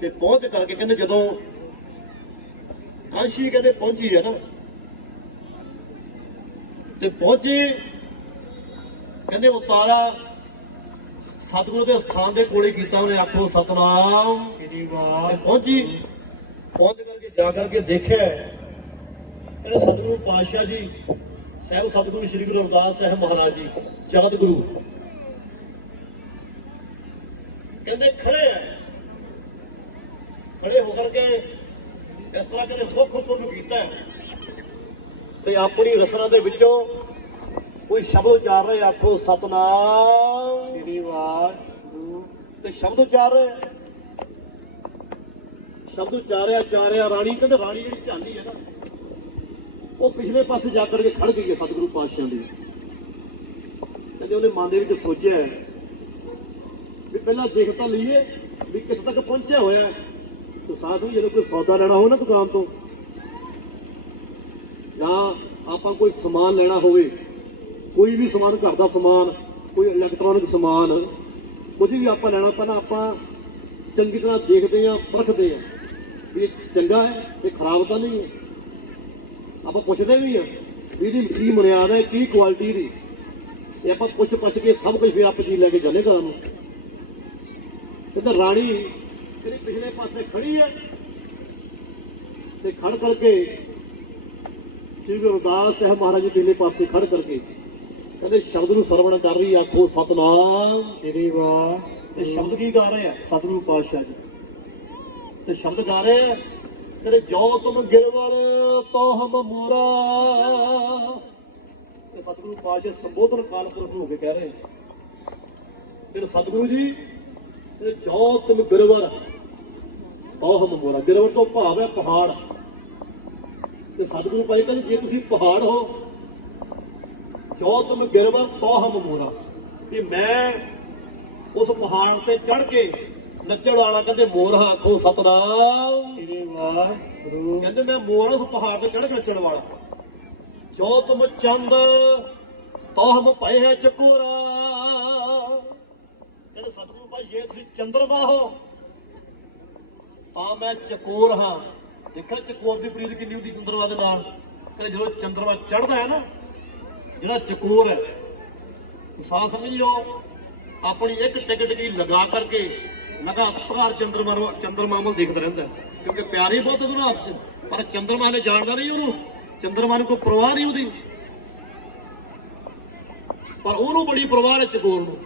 ਤੇ ਪਹੁੰਚ ਕਰਕੇ ਕਹਿੰਦੇ ਜਦੋਂ ਕਾਂਸ਼ੀ ਕਹਿੰਦੇ ਪਹੁੰਚੀ ਹੈ ਨਾ ਤੇ ਪਹੁੰਚੀ ਕਹਿੰਦੇ ਉਤਾਰਾ ਸਤਿਗੁਰੂ ਦੇ ਸਥਾਨ ਦੇ ਕੋਲੇ ਕੀਤਾ ਉਹਨੇ ਆਖੋ ਸਤਨਾਮ। ਸ੍ਰੀ ਪਹੁੰਚੀ। ਪਹੁੰਚ ਕਰਕੇ ਜਾ ਕਰਕੇ ਦੇਖਿਆ। ਕਹਿੰਦੇ ਸਤਿਗੁਰੂ ਪਾਤਸ਼ਾਹ ਜੀ ਸਾਹਿਬ ਸਤਿਗੁਰੂ ਸ੍ਰੀ ਗੁਰੂ ਰਵਿਦਾਸ ਸਾਹਿਬ ਮਹਾਰਾਜ ਜੀ ਜਗਤ ਗੁਰੂ। ਕਹਿੰਦੇ ਖੜੇ ਆ। ਖੜੇ ਹੋ ਕਰਕੇ ਇਸ ਤਰ੍ਹਾਂ ਕਹਿੰਦੇ ਸੁੱਖ ਪੁੰਨ ਕੀਤਾ। ਤੇ ਆਪਣੀ ਰਸਨਾ ਦੇ ਵਿੱਚੋਂ ਕੋਈ ਸ਼ਬਦ ਉਚਾਰ ਰਹੇ ਆਖੋ ਸਤਨਾਮ ਸ੍ਰੀ ਵਾਹਿਗੁਰੂ ਤੇ ਸ਼ਬਦ ਉਚਾਰ ਰਹੇ। ਸ਼ਬਦ ਉਚਾਰਿਆ ਚਾਰਿਆ ਰਾਣੀ ਕਹਿੰਦੇ ਰਾਣੀ ਜਿਹੜੀ ਝਾਲੀ ਹੈ ਨਾ ਉਹ ਪਿਛਲੇ ਪਾਸੇ ਜਾ ਕਰਕੇ ਖੜ ਗਈ ਹੈ ਸਤਿਗੁਰੂ ਪਾਤਸ਼ਾਹ ਦੀ ਕਹਿੰਦੇ ਉਹਨੇ ਮਨ ਦੇ ਵਿੱਚ ਸੋਚਿਆ ਵੀ ਪਹਿਲਾਂ ਦੇਖ ਤਾਂ ਲਈਏ ਵੀ ਕਿੱਥੇ ਤੱਕ ਪਹੁੰਚਿਆ ਹੋਇਆ ਹੈ ਤੇ ਸਾਥ ਵੀ ਜਦੋਂ ਕੋਈ ਸੌਦਾ ਲੈਣਾ ਹੋਵੇ ਨਾ ਦੁਕਾਨ ਤੋਂ, ਜਾਂ ਆਪਾਂ ਕੋਈ ਸਮਾਨ ਲੈਣਾ ਹੋਵੇ, ਕੋਈ ਵੀ ਸਮਾਨ, ਘਰ ਦਾ ਸਮਾਨ, ਕੋਈ ਇਲੈਕਟ੍ਰੋਨਿਕ ਸਮਾਨ, ਕੁਝ ਵੀ ਆਪਾਂ ਲੈਣਾ, ਪਹਿਲਾਂ ਆਪਾਂ ਚੰਗੀ ਤਰ੍ਹਾਂ ਦੇਖਦੇ ਹਾਂ, ਪਰਖਦੇ ਹਾਂ ਵੀ ਇਹ ਚੰਗਾ ਹੈ, ਇਹ ਖਰਾਬ ਤਾਂ ਨਹੀਂ ਹੈ। ਆਪਾਂ ਪੁੱਛਦੇ ਵੀ ਹਾਂ ਵੀ ਇਹਦੀ ਕੀ ਬੁਨਿਆਦ ਹੈ, ਕੀ ਕੁਆਲਿਟੀ ਦੀ ਇਹ ਆਪਾਂ ਪੁੱਛ ਪੁੱਛ ਕੇ ਸਭ ਕੁਝ ਫਿਰ ਆਪਾਂ ਜੀ ਲੈ ਕੇ ਜਾਂਦੇ ਘਰਾਂ ਨੂੰ। ਤੇ ਰਾਣੀ ਜਿਹੜੀ ਪਿਛਲੇ ਪਾਸੇ ਖੜੀ ਹੈ। ਤੇ ਖੜ ਕਰਕੇ ਸ੍ਰੀ ਗੁਰੂ ਰਵਿਦਾਸ ਸਾਹਿਬ ਮਹਾਰਾਜ ਜੀ ਪਿਛਲੇ ਪਾਸੇ ਖੜ ਕਰਕੇ ਕਹਿੰਦੇ ਸ਼ਬਦ ਨੂੰ ਸਰਵਣ ਕਰ ਰਹੀ ਆਖੋ ਸਤਨਾਮ। ਸ੍ਰੀ ਵਾਹਿ ਤੇ ਸ਼ਬਦ ਕੀ ਗਾ ਰਹੇ ਆ? ਸਤਿਗੁਰੂ ਪਾਤਸ਼ਾਹ ਜੀ। ਤੇ ਸ਼ਬਦ ਗਾ ਰਹੇ ਆ? ਤੇਰੇ ਜੋ ਤੁਮ ਗਿਰਵਰ ਤੋ ਹਮ ਮੋਰਾ। ਤੇ ਸਤਿਗੁਰੂ ਪਾਤਸ਼ਾਹ ਸੰਬੋਧਨ ਕਾਲ ਪੁਰਖ ਹੋ ਕੇ ਕਹਿ ਰਹੇ ਆ। ਫਿਰ ਸਤਿਗੁਰੂ ਜੀ ਤੇ ਜੋ ਤੁਮ ਗਿਰਵਰ ਤੋ ਹਮ ਮੋਰਾ ਗਿਰਵਰ ਤੋਂ ਭਾਵ ਹੈ ਪਹਾੜ। ਤੇ ਸਤਿਗੁਰੂ ਪਾਤਸ਼ਾਹ ਕਹਿੰਦੇ ਜੇ ਤੁਸੀਂ ਪਹਾੜ ਹੋ ਜੋ ਤੁਮ ਗਿਰਵਰ ਤੋ ਹਮ ਮੋਰਾ ਕਿ ਮੈਂ ਉਸ ਪਹਾੜ ਤੇ ਚੜ ਕੇ ਨੱਚਣ ਵਾਲਾ ਕਹਿੰਦੇ ਮੋਰ ਆਖੋ ਸਤਨਾਮ। ਸ੍ਰੀ ਵਾਹਿਗੁਰੂ। ਕਹਿੰਦੇ ਮੈਂ ਮੋਰ ਉਸ ਪਹਾੜ ਤੇ ਚੜ ਕੇ ਨੱਚਣ ਵਾਲਾ। ਜੋ ਤੁਮ ਚੰਦ ਤੋਹਮ ਪਏ ਹੈ ਚਕੋਰਾ। ਕਹਿੰਦੇ ਸਤਿਗੁਰੂ ਭਾਈ ਜੇ ਤੁਸੀਂ ਚੰਦਰਮਾ ਹੋ ਤਾਂ ਮੈਂ ਚਕੋਰ ਹਾਂ। ਦੇਖਿਆ ਚਕੋਰ ਦੀ ਪ੍ਰੀਤ ਕਿੰਨੀ ਹੁੰਦੀ ਚੰਦਰਵਾ ਦੇ ਨਾਲ। ਕਹਿੰਦੇ ਜਦੋਂ ਚੰਦਰਵਾ ਚੜਦਾ ਹੈ ਨਾ, ਜਿਹੜਾ ਚਕੋਰ ਹੈ ਸਮਝ ਸਮਝਿਓ ਆਪਣੀ ਇੱਕ ਟਿਕਟ ਕੀ ਲਗਾ ਕਰਕੇ ਲਗਾਤਾਰ ਚੰਦਰਮਾ ਚੰਦਰਮਾ ਵੱਲ ਦੇਖਦਾ ਰਹਿੰਦਾ ਕਿਉਂਕਿ ਪਿਆਰੇ ਬਹੁਤ ਉਹਨੂੰ ਆਪਸ 'ਚ। ਪਰ ਚੰਦਰਮਾ ਨੇ ਜਾਣਦਾ ਨਹੀਂ ਉਹਨੂੰ। ਚੰਦਰਮਾ ਨੂੰ ਕੋਈ ਪਰਵਾਹ ਨਹੀਂ ਉਹਦੀ। ਪਰ ਉਹਨੂੰ ਬੜੀ ਪਰਵਾਹ ਹੈ ਚਕੋਰ ਨੂੰ।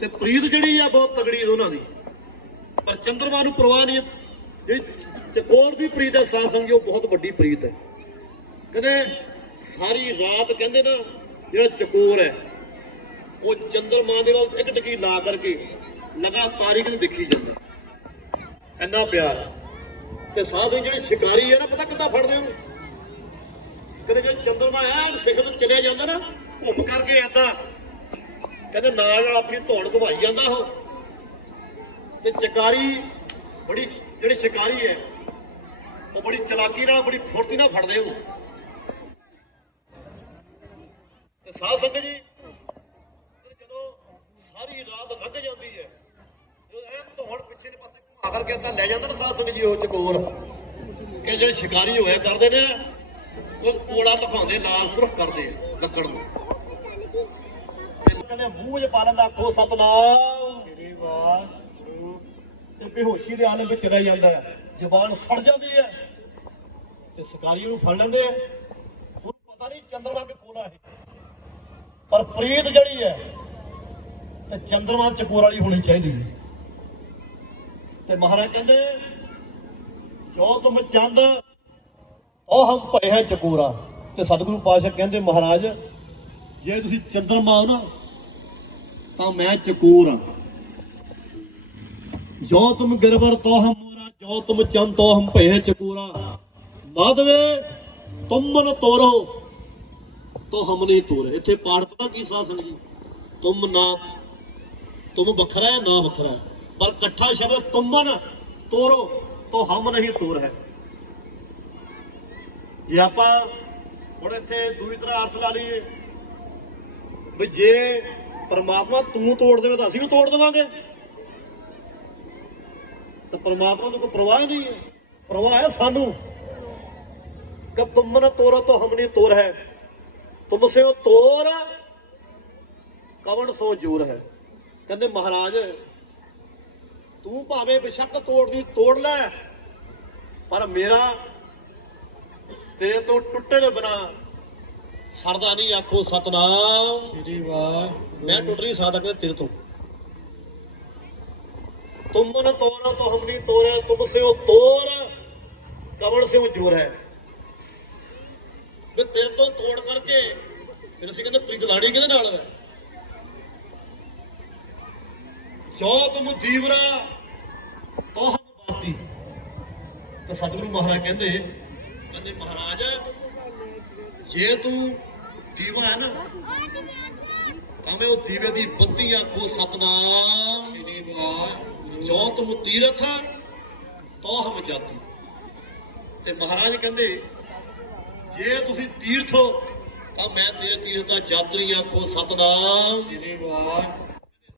ਤੇ ਪ੍ਰੀਤ ਜਿਹੜੀ ਆ, ਬਹੁਤ ਤਗੜੀ ਉਹਨਾਂ ਦੀ। ਪਰ ਚੰਦਰਮਾ ਨੂੰ ਪਰਵਾਹ ਨਹੀਂ ਜਿਹੜੀ ਚਕੋਰ ਦੀ ਪ੍ਰੀਤ ਹੈ ਸਾਹ ਸਮਝਿਓ ਬਹੁਤ ਵੱਡੀ ਪ੍ਰੀਤ ਹੈ। ਕਹਿੰਦੇ ਸਾਰੀ ਰਾਤ ਕਹਿੰਦੇ ਨਾ, ਜਿਹੜਾ ਚਕੋਰ ਹੈ, ਉਹ ਚੰਦਰਮਾ ਦੇ ਵੱਲ ਇੱਕ ਟਕੀ ਲਾ ਕਰਕੇ ਲਗਾਤਾਰ ਹੀ ਕਿਤੇ ਦੇਖੀ ਜਾਂਦਾ। ਇੰਨਾ ਪਿਆਰ ਤੇ ਸਾਧੂ ਜਿਹੜੀ ਸ਼ਿਕਾਰੀ ਹੈ ਨਾ, ਪਤਾ ਕਿੱਦਾਂ ਫੜਦੇ ਉਹਨੂੰ? ਕਹਿੰਦੇ ਜੇ ਚੰਦਰਮਾ ਐ ਸਿਖਰ ਨੂੰ ਚਲਿਆ ਜਾਂਦਾ ਨਾ ਘੁੰਮ ਕਰਕੇ ਏਦਾਂ, ਕਹਿੰਦੇ ਨਾਲ ਨਾਲ ਆਪਣੀ ਧੌਣ ਘੁਮਾਈ ਜਾਂਦਾ ਉਹ। ਤੇ ਚਕਾਰੀ ਬੜੀ, ਜਿਹੜੀ ਸ਼ਿਕਾਰੀ ਹੈ, ਉਹ ਬੜੀ ਚਲਾਕੀ ਨਾਲ, ਬੜੀ ਫੁਰਤੀ ਨਾਲ ਫੜਦੇ ਉਹਨੂੰ। ਤੇ ਸਾਧ ਸੰਗਤ ਜੀ ਜਦੋਂ ਸਾਰੀ ਰਾਤ ਲੰਘ ਜਾਂਦੀ ਹੈ, ਜਦੋਂ ਐ ਧੌਣ ਪਿੱਛੇ ਦੇ ਪਾਸੇ ਘੁਮਾ ਕਰਕੇ ਏਦਾਂ ਲੈ ਜਾਂਦਾ ਨਾ ਸਾਧ ਸੰਗਤ ਜੀ, ਉਹ ਚਕੋਰ। ਕਿ ਜਿਹੜੇ ਸ਼ਿਕਾਰੀ ਹੋਇਆ ਕਰਦੇ ਨੇ, ਉਹ ਕੋਲਾ ਦਿਖਾਉਂਦੇ, ਨਾਲ ਸੁਰਖ ਕਰਦੇ ਆ, ਲੱਕੜ ਨੂੰ। ਤੇ ਕਹਿੰਦੇ ਮੂੰਹ 'ਚ ਪਾ ਲੈਂਦਾ, ਆਖੋ, ਸਤਨਾਮ। ਸ੍ਰੀ ਵਾਹਿਗੁਰੂ ਤੇ ਬੇਹੋਸ਼ੀ ਦੇ ਆਲਮ ਵਿੱਚ ਚਲਾ ਜਾਂਦਾ ਹੈ। ਜ਼ਬਾਨ ਫੜ ਜਾਂਦੀ ਹੈ ਤੇ ਸ਼ਿਕਾਰੀ ਨੂੰ ਫੜ ਲੈਂਦੇ ਆ। ਉਹਨੂੰ ਪਤਾ ਨਹੀਂ ਚੰਦਰਮਾ ਕਿ ਕੋਲਾ ਹੈ ਪਰ ਪ੍ਰੀਤ ਜਿਹੜੀ ਹੈ, ਤੇ ਚੰਦਰਮਾ ਚਕੋਰ ਵਾਲੀ ਹੋਣੀ ਚਾਹੀਦੀ ਹੈ। ਤੇ ਮਹਾਰਾਜ ਕਹਿੰਦੇ, ਜੋ ਤੁਮ ਚੰਦ, ਉਹ ਹਮ ਭਏ ਹੈ ਚਕੋਰਾ। ਤੇ ਸਤਿਗੁਰੂ ਪਾਤਸ਼ਾਹ ਕਹਿੰਦੇ, ਮਹਾਰਾਜ, ਜੇ ਤੁਸੀਂ ਚੰਦਰਮਾ ਹੋ ਨਾ, ਤਾਂ ਮੈਂ ਚਕੋਰ ਹਾਂ। ਜੋ ਤੁਮ ਗਿਰਵਰ ਤੋ ਹਮ ਮੋਰਾ, ਜੋ ਤੁਮ ਚੰਦ ਤੋ ਹਮ ਭਏ ਚਕੂਰਾ। ਮਾਧਵੇ ਤੁਮ ਮਨ ਤੋਰੋ। ਤੋ ਹਮ ਨਹੀਂ ਤੋਰੇ। ਇੱਥੇ ਪਾਠ ਪਤਾ ਕੀ ਸਾਧ ਜੀ? ਤੁਮ ਨਾ, ਤੁਮ ਵੱਖਰਾ ਹੈ, ਨਾ ਵੱਖਰਾ ਹੈ। ਪਰ ਇਕੱਠਾ ਸ਼ਬਦ ਤੁਮਨ ਤੋਰੋ ਤੋ ਹਮ ਨਹੀਂ ਤੋਰ ਹੈ ਜੇ ਆਪਾਂ ਹੁਣ ਇੱਥੇ ਦੂਜੀ ਤਰ੍ਹਾਂ ਅਰਥ ਲਾ ਲਈਏ, ਵੀ ਜੇ ਪਰਮਾਤਮਾ ਤੂੰ ਤੋੜ ਦੇਵੇ ਤਾਂ ਅਸੀਂ ਵੀ ਤੋੜ ਦੇਵਾਂਗੇ। ਤੇ ਪਰਮਾਤਮਾ ਨੂੰ ਕੋਈ ਪਰਵਾਹ ਨਹੀਂ ਹੈ। ਪਰਵਾਹ ਹੈ ਸਾਨੂੰ। ਕਿ ਤੁਮ ਨ ਤੋਰਾ ਤੋਂ ਹਮਨੀ ਤੋਰ ਹੈ। ਤੁਮ ਸੇ ਉਹ ਤੋਰ ਕਵਣ ਸੋ ਜੂਰ ਹੈ। ਕਹਿੰਦੇ ਮਹਾਰਾਜ ਤੂੰ ਭਾਵੇਂ ਬਿਸ਼ੱਕ ਤੋੜਨੀ ਤੋੜ ਲੈ। ਪਰ ਮੇਰਾ ਤੇਰੇ ਤੋਂ ਟੁੱਟੇ ਦੇ ਬਿਨਾ ਸਰਦਾ ਨਹੀਂ ਆਖੋ ਸਤਨਾਮ। ਸ੍ਰੀ ਵਾਹਿਗੁਰੂ। ਮੈਂ ਟੁੱਟ ਨਹੀਂ ਸਕਦਾ ਤੇਰੇ ਤੋਂ। ਤੁਮ ਨ ਤੋਰਾ ਤੋਂ ਹਮ ਨਹੀਂ ਤੋਰਾ, ਤੁਮ ਸੇ ਉਹ ਤੋਰ, ਕਵਣ ਸੇ ਉਹ ਜੋਰ। ਹੈ ਵੀ ਤੇਰੇ ਤੋੜ ਕਰਕੇ ਫਿਰ ਅਸੀਂ ਕਹਿੰਦੇ ਪ੍ਰੀਤ ਲਾੜੀ ਕਿਹਦੇ ਨਾਲ ਹੈ? ਜੋ ਤੁਮ ਜੀਵਰਾ ਤੋ ਬਾਤੀ। ਤਾਂ ਸਤਿਗੁਰੂ ਮਹਾਰਾਜ ਕਹਿੰਦੇ ਕਹਿੰਦੇ, ਮਹਾਰਾਜ, ਜੇ ਤੂੰ ਦੀਵਾ ਹੈ ਨਾ, ਤਾਂ ਮੈਂ ਉਹ ਦੀਵੇ ਦੀ ਬੱਤੀ ਆਖੋ, ਸਤਨਾਮ। ਸ੍ਰੀ ਵਾਹਿਗੁਰੂ। ਜੋ ਤੁਮ ਤੀਰਥ ਤੋ ਹਮ ਜਾਤੀ। ਤੇ ਮਹਾਰਾਜ ਕਹਿੰਦੇ, ਜੇ ਤੁਸੀਂ ਤੀਰਥ ਹੋ, ਤਾਂ ਮੈਂ ਤੇਰੇ ਤੀਰਥ ਦਾ ਯਾਤਰੀ ਆਖੋ ਸਤਨਾਮ। ਸ੍ਰੀ ਵਾਹਿਗੁਰੂ